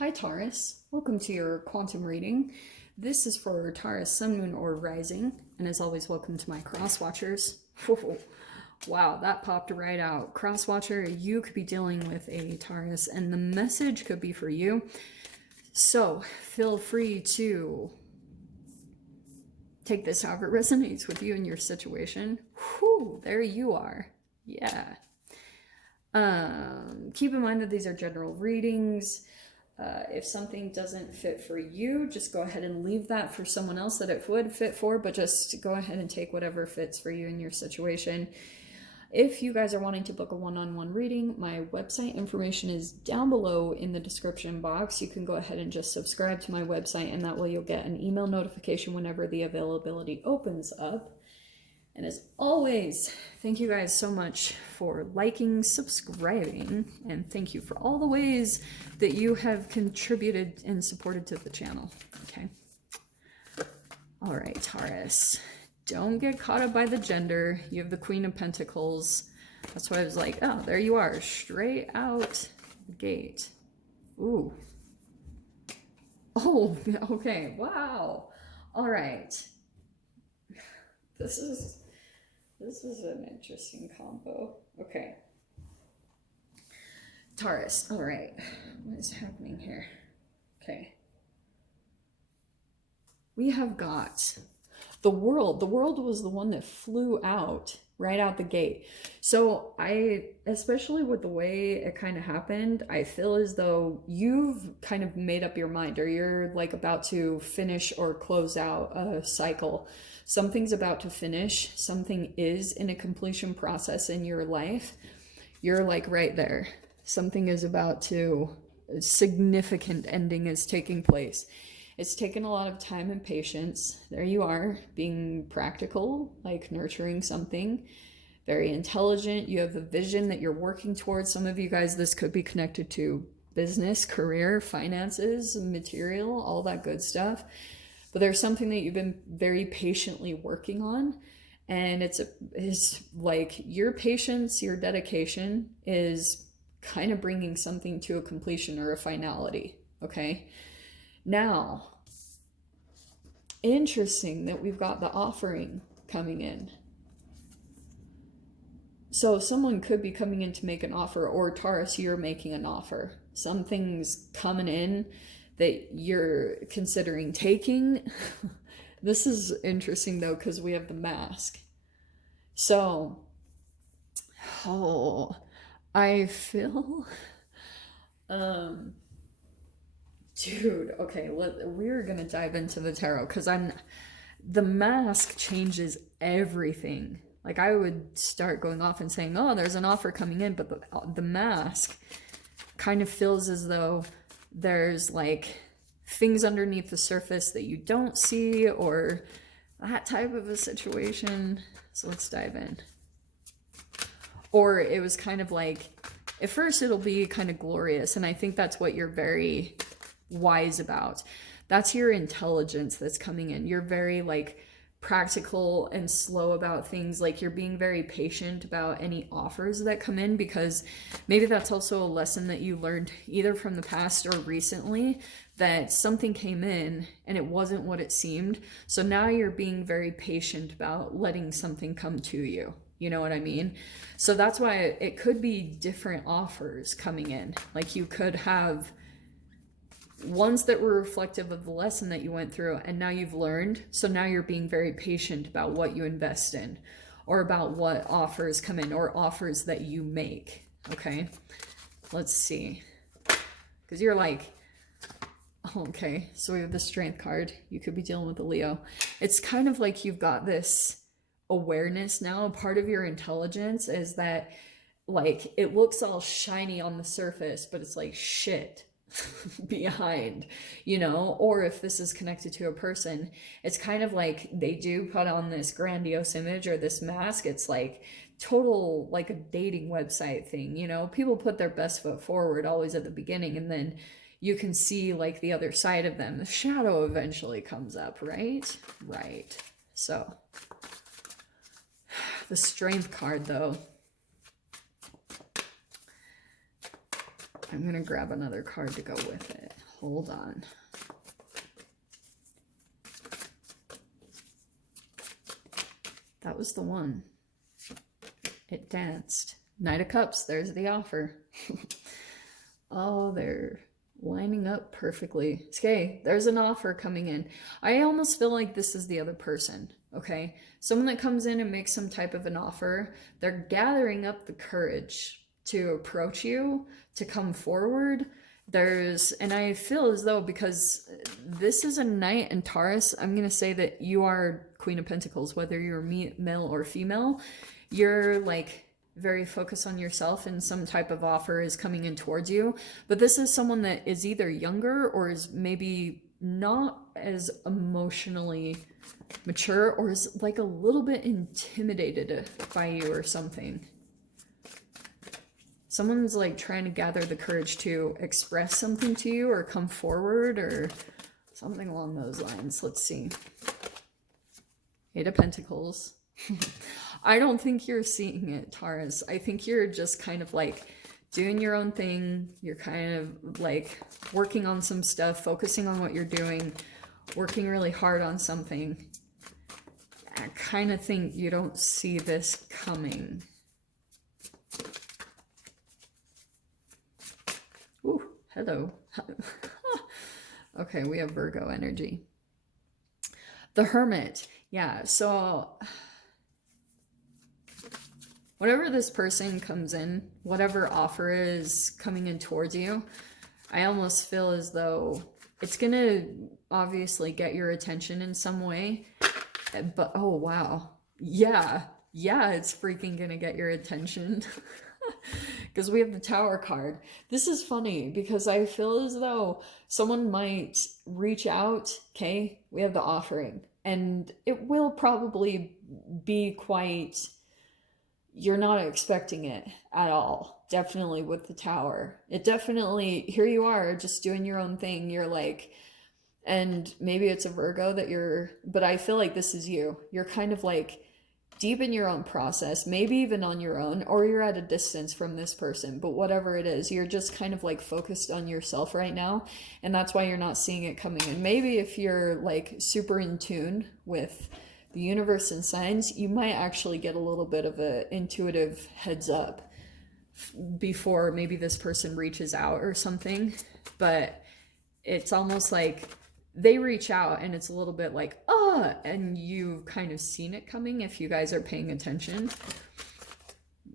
Hi Taurus, welcome to your quantum reading. This is for Taurus, Sun, Moon, or Rising, and as always, welcome to my cross watchers. Wow, that popped right out. Cross watcher, you could be dealing with a Taurus, and the message could be for you. So feel free to take this however it resonates with you and your situation. Whew, there you are. Yeah. Keep in mind that these are general readings. If something doesn't fit for you, just go ahead and leave that for someone else that it would fit for, but just go ahead and take whatever fits for you in your situation. If you guys are wanting to book a one-on-one reading, my website information is down below in the description box. You can go ahead and just subscribe to my website, and that way you'll get an email notification whenever the availability opens up. And as always, thank you guys so much for liking, subscribing, and thank you for all the ways that you have contributed and supported to the channel. Okay. All right, Taurus. Don't get caught up by the gender. You have the Queen of Pentacles. That's why I was like, oh, there you are, straight out the gate. Ooh. Oh, okay. Wow. All right. This is an interesting combo. Okay. Taurus. All right. What is happening here? Okay. We have got the world. The world was the one that flew out right out the gate. So especially with the way it kind of happened, I feel as though you've kind of made up your mind, or you're like about to finish or close out a cycle. Something's about to finish. Something is in a completion process in your life. You're like right there. Something is about to, a significant ending is taking place. It's taken a lot of time and patience. There you are, being practical, like nurturing something. Very intelligent. You have a vision that you're working towards. Some of you guys, this could be connected to business, career, finances, material, all that good stuff. But there's something that you've been very patiently working on. And it's like your patience, your dedication is kind of bringing something to a completion or a finality. Okay. Now, interesting that we've got the offering coming in. So someone could be coming in to make an offer, or Taurus, you're making an offer. Something's coming in that you're considering taking. This is interesting though, because we have the mask. So, I feel, dude, okay, we're gonna dive into the tarot, because the mask changes everything. Like, I would start going off and saying, oh, there's an offer coming in, but the mask kind of feels as though there's like things underneath the surface that you don't see, or that type of a situation. So let's dive in. Or it was kind of like, at first it'll be kind of glorious, and I think that's what you're very wise about. That's your intelligence that's coming in. You're very like practical and slow about things. Like, you're being very patient about any offers that come in, because maybe that's also a lesson that you learned either from the past or recently, that something came in and it wasn't what it seemed. So now you're being very patient about letting something come to you. You know what I mean? So that's why it could be different offers coming in. Like, you could have ones that were reflective of the lesson that you went through, and now you've learned. So now you're being very patient about what you invest in, or about what offers come in, or offers that you make. Okay, let's see. Because you're like, okay, so we have the Strength card. You could be dealing with a Leo. It's kind of like you've got this awareness now. Part of your intelligence is that, like, it looks all shiny on the surface, but it's like shit behind, you know. Or if this is connected to a person, it's kind of like they do put on this grandiose image or this mask. It's like total, like a dating website thing, you know. People put their best foot forward always at the beginning, and then you can see like the other side of them. The shadow eventually comes up, right? Right. So the Strength card though, I'm gonna grab another card to go with it. Hold on. That was the one. It danced. Knight of Cups, there's the offer. Oh, they're lining up perfectly. Okay, there's an offer coming in. I almost feel like this is the other person, okay? Someone that comes in and makes some type of an offer, they're gathering up the courage to approach you, to come forward. And I feel as though, because this is a Knight and Taurus, I'm going to say that you are Queen of Pentacles, whether you're male or female. You're like very focused on yourself, and some type of offer is coming in towards you. But this is someone that is either younger or is maybe not as emotionally mature, or is like a little bit intimidated by you or something. Someone's like trying to gather the courage to express something to you or come forward or something along those lines. Let's see. Eight of Pentacles. I don't think you're seeing it, Taurus. I think you're just kind of like doing your own thing. You're kind of like working on some stuff, focusing on what you're doing, working really hard on something. I kind of think you don't see this coming. Ooh, hello. Okay, we have Virgo energy. The Hermit. Yeah, so whatever this person comes in, whatever offer is coming in towards you, I almost feel as though it's going to obviously get your attention in some way. But, oh, wow. Yeah, it's freaking going to get your attention. Because we have the Tower card. This is funny because I feel as though someone might reach out. Okay, we have the offering. And it will probably be quite... You're not expecting it at all. Definitely with the Tower. It definitely... Here you are just doing your own thing. You're like... And maybe it's a Virgo that you're... But I feel like this is you. You're kind of like... deep in your own process, maybe even on your own, or you're at a distance from this person, but whatever it is, you're just kind of like focused on yourself right now, and that's why you're not seeing it coming in. Maybe if you're like super in tune with the universe and signs, you might actually get a little bit of an intuitive heads up before maybe this person reaches out or something, but it's almost like they reach out and it's a little bit like, and you've kind of seen it coming if you guys are paying attention.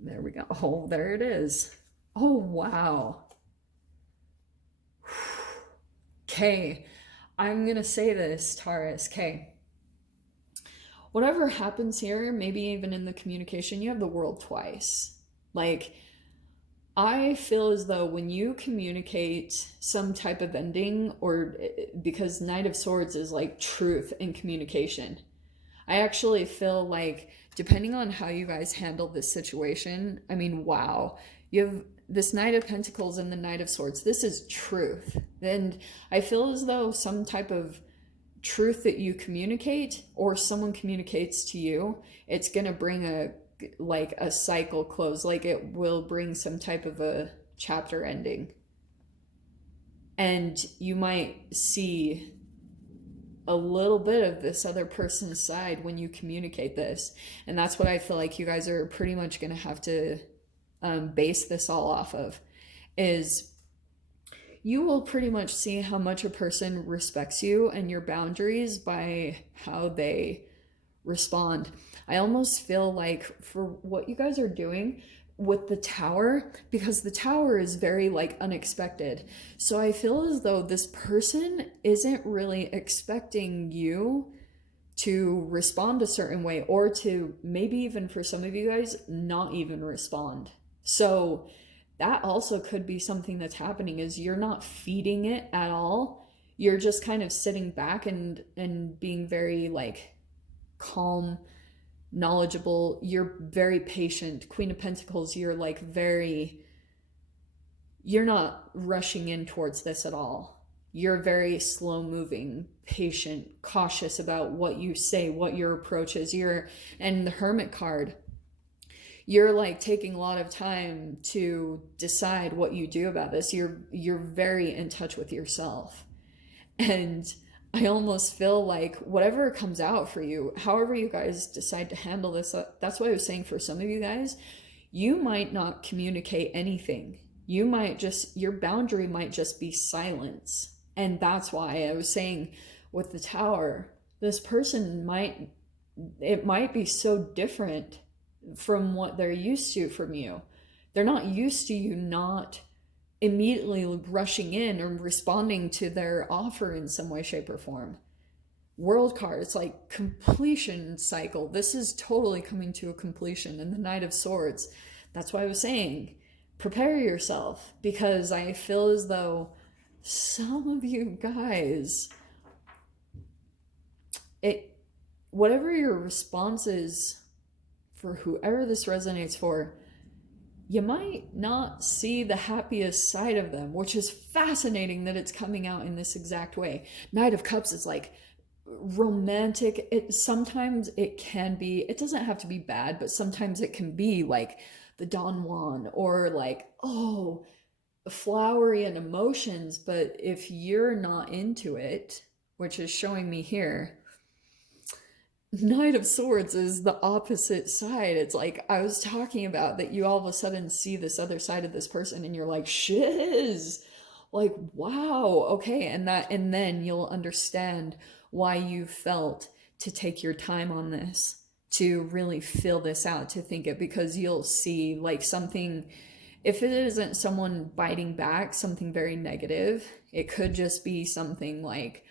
There we go. Oh, there it is. Oh, wow. Okay. I'm going to say this, Taurus. Okay. Whatever happens here, maybe even in the communication, you have the World twice. Like, I feel as though when you communicate some type of ending, or because Knight of Swords is like truth in communication, I actually feel like depending on how you guys handle this situation, I mean, wow, you have this Knight of Pentacles and the Knight of Swords. This is truth. And I feel as though some type of truth that you communicate or someone communicates to you, it's going to bring a cycle close, like it will bring some type of a chapter ending, and you might see a little bit of this other person's side when you communicate this. And that's what I feel like you guys are pretty much going to have to base this all off of, is you will pretty much see how much a person respects you and your boundaries by how they respond. I almost feel like for what you guys are doing with the Tower, because the Tower is very like unexpected. So I feel as though this person isn't really expecting you to respond a certain way, or to maybe even for some of you guys not even respond. So that also could be something that's happening, is you're not feeding it at all. You're just kind of sitting back and being very like calm, knowledgeable. You're very patient. Queen of Pentacles, you're like you're not rushing in towards this at all. You're very slow moving, patient, cautious about what you say, what your approach is. And the Hermit card, you're like taking a lot of time to decide what you do about this. You're very in touch with yourself. And I almost feel like whatever comes out for you, however you guys decide to handle this, that's what I was saying for some of you guys, you might not communicate anything. You might just, your boundary might just be silence. And that's why I was saying with the Tower, this person might, it might be so different from what they're used to from you. They're not used to you not immediately rushing in or responding to their offer in some way, shape, or form. World card, it's like completion cycle. This is totally coming to a completion. And the Knight of Swords, that's why I was saying, prepare yourself, because I feel as though some of you guys, whatever your response is for whoever this resonates for, you might not see the happiest side of them, which is fascinating that it's coming out in this exact way. Knight of Cups is like romantic. Sometimes it can be, it doesn't have to be bad, but sometimes it can be like the Don Juan, or like, oh, flowery and emotions. But if you're not into it, which is showing me here, Knight of Swords is the opposite side. It's like I was talking about, that you all of a sudden see this other side of this person and you're like, shiz, like, wow, okay. And then you'll understand why you felt to take your time on this, to really fill this out, to think it, because you'll see like something, if it isn't someone biting back, something very negative, it could just be something like,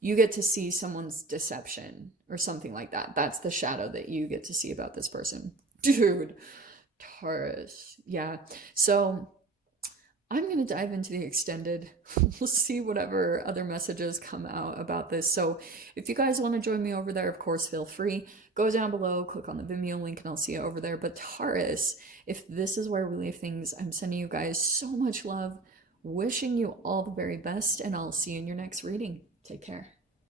you get to see someone's deception or something like that. That's the shadow that you get to see about this person. Dude, Taurus. Yeah. So I'm going to dive into the extended. We'll see whatever other messages come out about this. So if you guys want to join me over there, of course, feel free. Go down below, click on the Vimeo link, and I'll see you over there. But Taurus, if this is where we leave things, I'm sending you guys so much love, wishing you all the very best, and I'll see you in your next reading. Take care.